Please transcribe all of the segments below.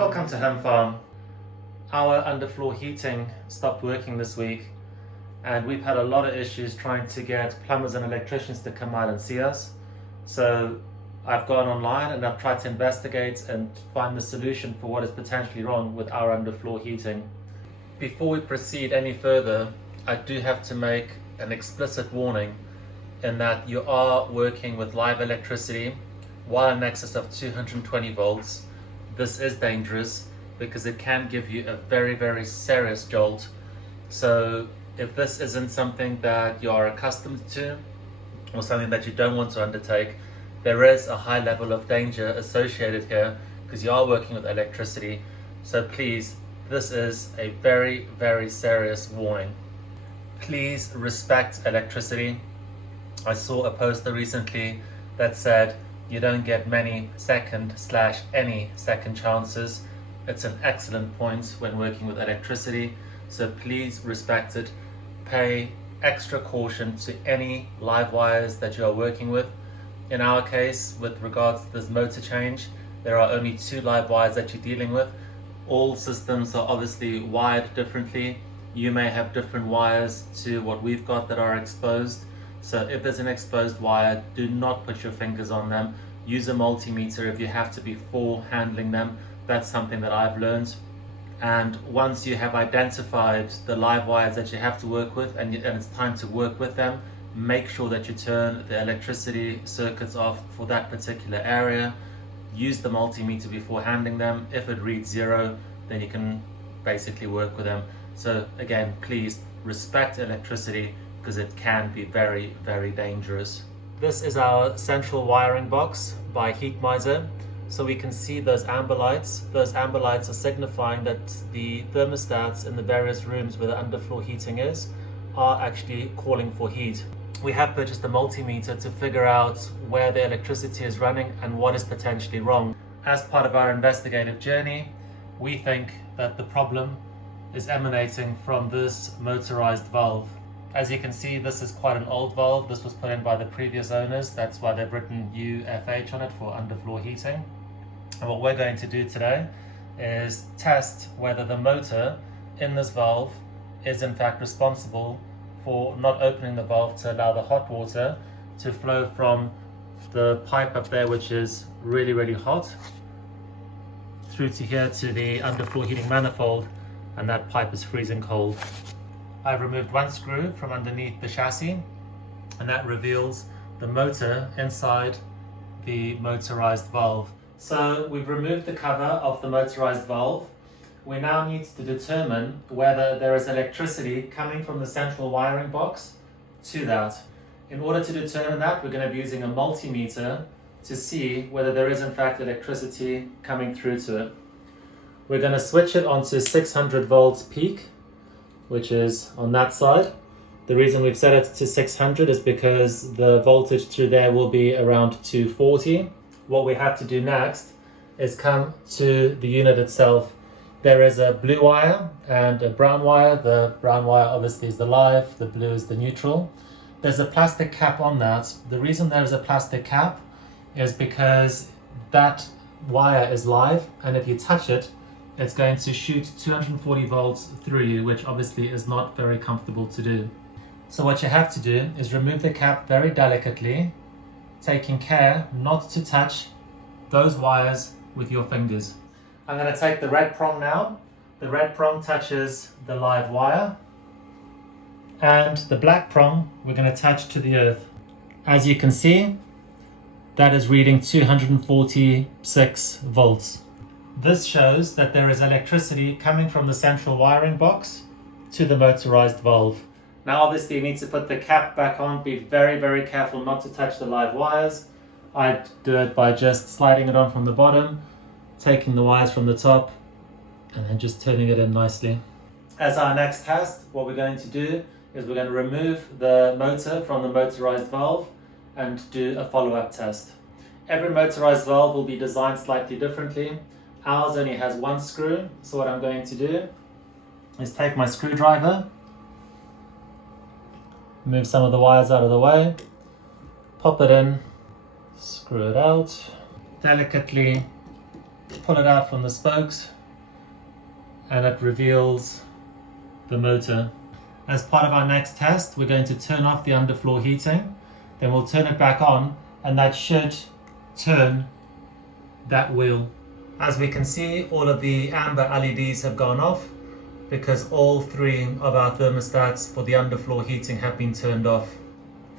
Welcome to Home Farm. Our underfloor heating stopped working this week and we've had a lot of issues trying to get plumbers and electricians to come out and see us. So I've gone online and I've tried to investigate and find the solution for what is potentially wrong with our underfloor heating. Before we proceed any further, I do have to make an explicit warning in that you are working with live electricity while in excess of 220 volts. This is dangerous because it can give you a very, very serious jolt. So if this isn't something that you are accustomed to or something that you don't want to undertake, there is a high level of danger associated here because you are working with electricity. So please, this is a very, very serious warning. Please respect electricity. I saw a poster recently that said you don't get many any second chances. It's an excellent point when working with electricity, so please respect it. Pay extra caution to any live wires that you are working with. In our case, with regards to this motor change, there are only 2 live wires that you're dealing with. All systems are obviously wired differently. You may have different wires to what we've got that are exposed. So if there's an exposed wire, do not put your fingers on them. Use a multimeter if you have to before handling them. That's something that I've learned. And once you have identified the live wires that you have to work with and it's time to work with them, make sure that you turn the electricity circuits off for that particular area. Use the multimeter before handling them. If it reads 0, then you can basically work with them. So again, please respect electricity because it can be very, very dangerous. This is our central wiring box by Heat Miser. So we can see those amber lights. Those amber lights are signifying that the thermostats in the various rooms where the underfloor heating is are actually calling for heat. We have purchased a multimeter to figure out where the electricity is running and what is potentially wrong. As part of our investigative journey, we think that the problem is emanating from this motorized valve. As you can see, this is quite an old valve. This was put in by the previous owners. That's why they've written UFH on it for underfloor heating. And what we're going to do today is test whether the motor in this valve is in fact responsible for not opening the valve to allow the hot water to flow from the pipe up there, which is really, really hot, through to here to the underfloor heating manifold, and that pipe is freezing cold. I've removed 1 screw from underneath the chassis, and that reveals the motor inside the motorized valve. So we've removed the cover of the motorized valve. We now need to determine whether there is electricity coming from the central wiring box to that. In order to determine that, we're going to be using a multimeter to see whether there is in fact electricity coming through to it. We're going to switch it onto 600 volts peak, which is on that side. The reason we've set it to 600 is because the voltage through there will be around 240. What we have to do next is come to the unit itself. There is a blue wire and a brown wire. The brown wire obviously is the live, the blue is the neutral. There's a plastic cap on that. The reason there's a plastic cap is because that wire is live, and if you touch it, it's going to shoot 240 volts through you, which obviously is not very comfortable to do. So what you have to do is remove the cap very delicately, taking care not to touch those wires with your fingers. I'm going to take the red prong now. The red prong touches the live wire, and the black prong we're going to touch to the earth. As you can see, that is reading 246 volts. This shows that there is electricity coming from the central wiring box to the motorized valve. Now obviously you need to put the cap back on. Be very, very careful not to touch the live wires. I do it by just sliding it on from the bottom, taking the wires from the top, and then just turning it in nicely. As our next test, what we're going to do is we're going to remove the motor from the motorized valve and do a follow-up test. Every motorized valve will be designed slightly differently. Ours only has 1 screw, so what I'm going to do is take my screwdriver, move some of the wires out of the way, pop it in, screw it out, delicately pull it out from the spokes and it reveals the motor. As part of our next test, we're going to turn off the underfloor heating, then we'll turn it back on, and that should turn that wheel. As we can see, all of the amber LEDs have gone off because all three of our thermostats for the underfloor heating have been turned off.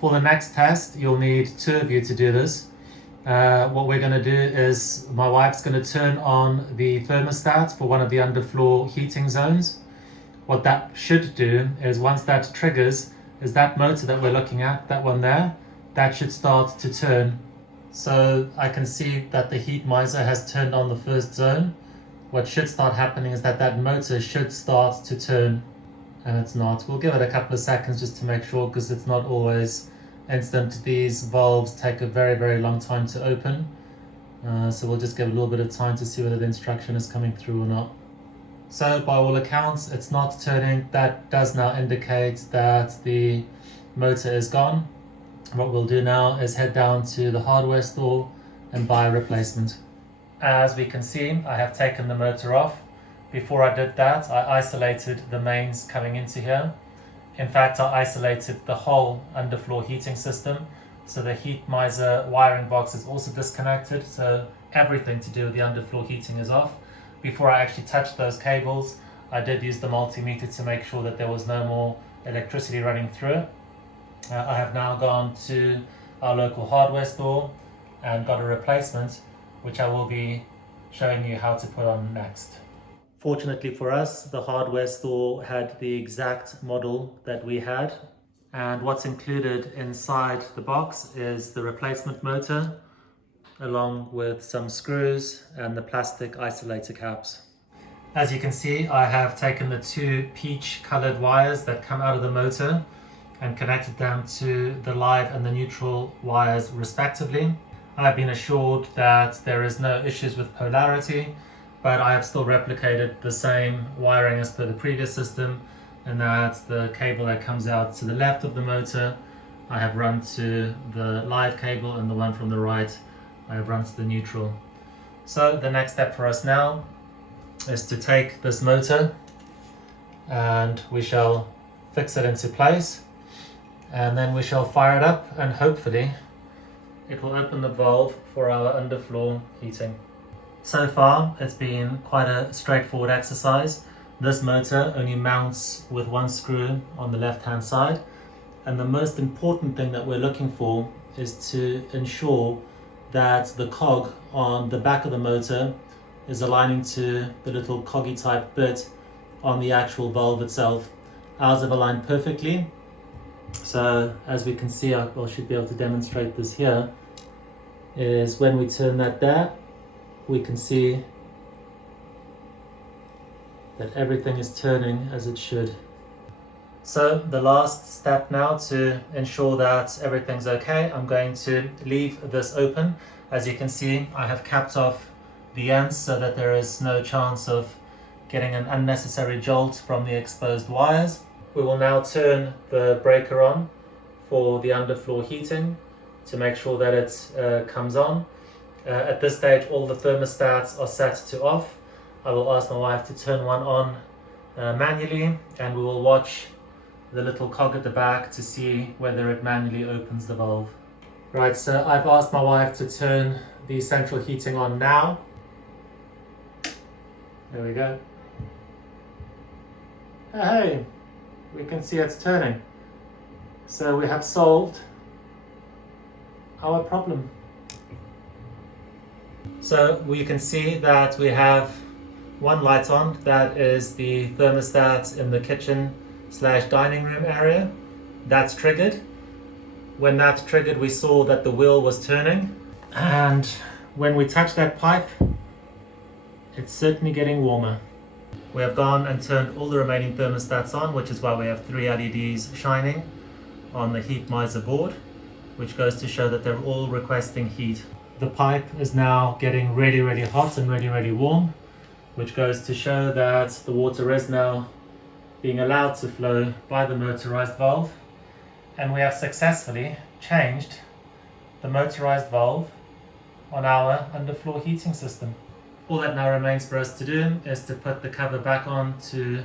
For the next test, you'll need two of you to do this. What we're going to do is my wife's going to turn on the thermostat for one of the underfloor heating zones. What that should do is once that triggers, is that motor that we're looking at, that one there, that should start to turn. So I can see that the heat miser has turned on the first zone. What should start happening is that motor should start to turn, and it's not. We'll give it a couple of seconds just to make sure, because it's not always instant. These valves take a very, very long time to open. So we'll just give a little bit of time to see whether the instruction is coming through or not. So by all accounts, it's not turning. That does now indicate that the motor is gone. What we'll do now is head down to the hardware store and buy a replacement. As we can see, I have taken the motor off. Before I did that, I isolated the mains coming into here. In fact, I isolated the whole underfloor heating system. So the heat miser wiring box is also disconnected. So everything to do with the underfloor heating is off. Before I actually touched those cables, I did use the multimeter to make sure that there was no more electricity running through it. I have now gone to our local hardware store and got a replacement, which I will be showing you how to put on next. Fortunately for us, the hardware store had the exact model that we had. And what's included inside the box is the replacement motor, along with some screws and the plastic isolator caps. As you can see, I have taken the two peach colored wires that come out of the motor and connected them to the live and the neutral wires respectively. I've been assured that there is no issues with polarity, but I have still replicated the same wiring as per the previous system, and that the cable that comes out to the left of the motor I have run to the live cable, and the one from the right I have run to the neutral. So the next step for us now is to take this motor and we shall fix it into place, and then we shall fire it up, and hopefully it will open the valve for our underfloor heating. So far it's been quite a straightforward exercise. This motor only mounts with one screw on the left hand side, and the most important thing that we're looking for is to ensure that the cog on the back of the motor is aligning to the little coggy type bit on the actual valve itself. Ours have aligned perfectly. So as we can see, I should be able to demonstrate this here, is when we turn that there, we can see that everything is turning as it should. So the last step now to ensure that everything's okay, I'm going to leave this open. As you can see, I have capped off the ends so that there is no chance of getting an unnecessary jolt from the exposed wires. We will now turn the breaker on for the underfloor heating to make sure that it comes on. At this stage, all the thermostats are set to off. I will ask my wife to turn one on manually, and we will watch the little cog at the back to see whether it manually opens the valve. Right, so I've asked my wife to turn the central heating on now. There we go. Hey, we can see it's turning. So we have solved our problem. So we can see that we have one light on, that is the thermostat in the kitchen / dining room area. That's triggered. When that's triggered, we saw that the wheel was turning, and when we touch that pipe, it's certainly getting warmer. We have gone and turned all the remaining thermostats on, which is why we have 3 LEDs shining on the heat miser board, which goes to show that they're all requesting heat. The pipe is now getting really, really hot and really, really warm, which goes to show that the water is now being allowed to flow by the motorized valve. And we have successfully changed the motorized valve on our underfloor heating system. All that now remains for us to do is to put the cover back on to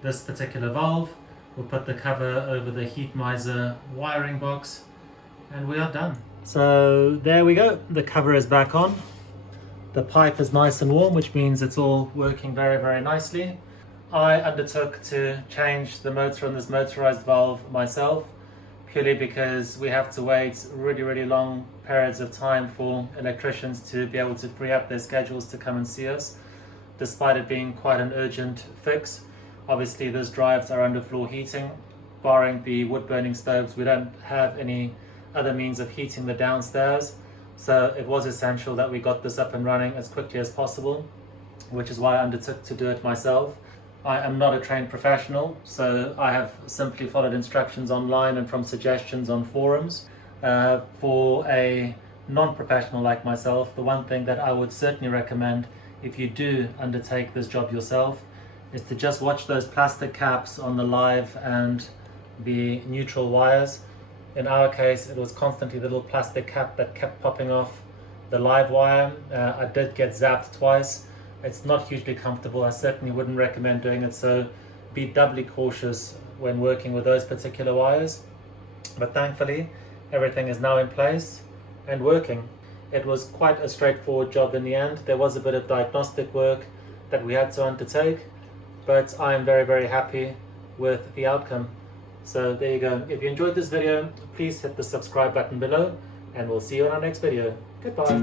this particular valve. We'll put the cover over the heat miser wiring box and we are done. So there we go, the cover is back on. The pipe is nice and warm, which means it's all working very, very nicely. I undertook to change the motor on this motorized valve myself, purely because we have to wait really long periods of time for electricians to be able to free up their schedules to come and see us, despite it being quite an urgent fix. Obviously this drives our underfloor heating. Barring the wood burning stoves, we don't have any other means of heating the downstairs, so it was essential that we got this up and running as quickly as possible, which is why I undertook to do it myself. I am not a trained professional, so I have simply followed instructions online and from suggestions on forums. For a non-professional like myself, the one thing that I would certainly recommend if you do undertake this job yourself is to just watch those plastic caps on the live and the neutral wires. In our case, it was constantly the little plastic cap that kept popping off the live wire. I did get zapped twice. It's not hugely comfortable. I certainly wouldn't recommend doing it, so be doubly cautious when working with those particular wires. But thankfully, everything is now in place and working. It was quite a straightforward job in the end. There was a bit of diagnostic work that we had to undertake, but I am very happy with the outcome. So there you go. If you enjoyed this video, please hit the subscribe button below and we'll see you on our next video. Goodbye.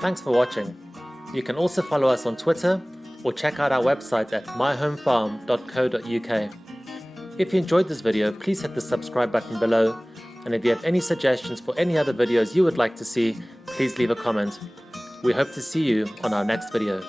Thanks for watching. You can also follow us on Twitter or check out our website at myhomefarm.co.uk. If you enjoyed this video, please hit the subscribe button below, and if you have any suggestions for any other videos you would like to see, please leave a comment. We hope to see you on our next video.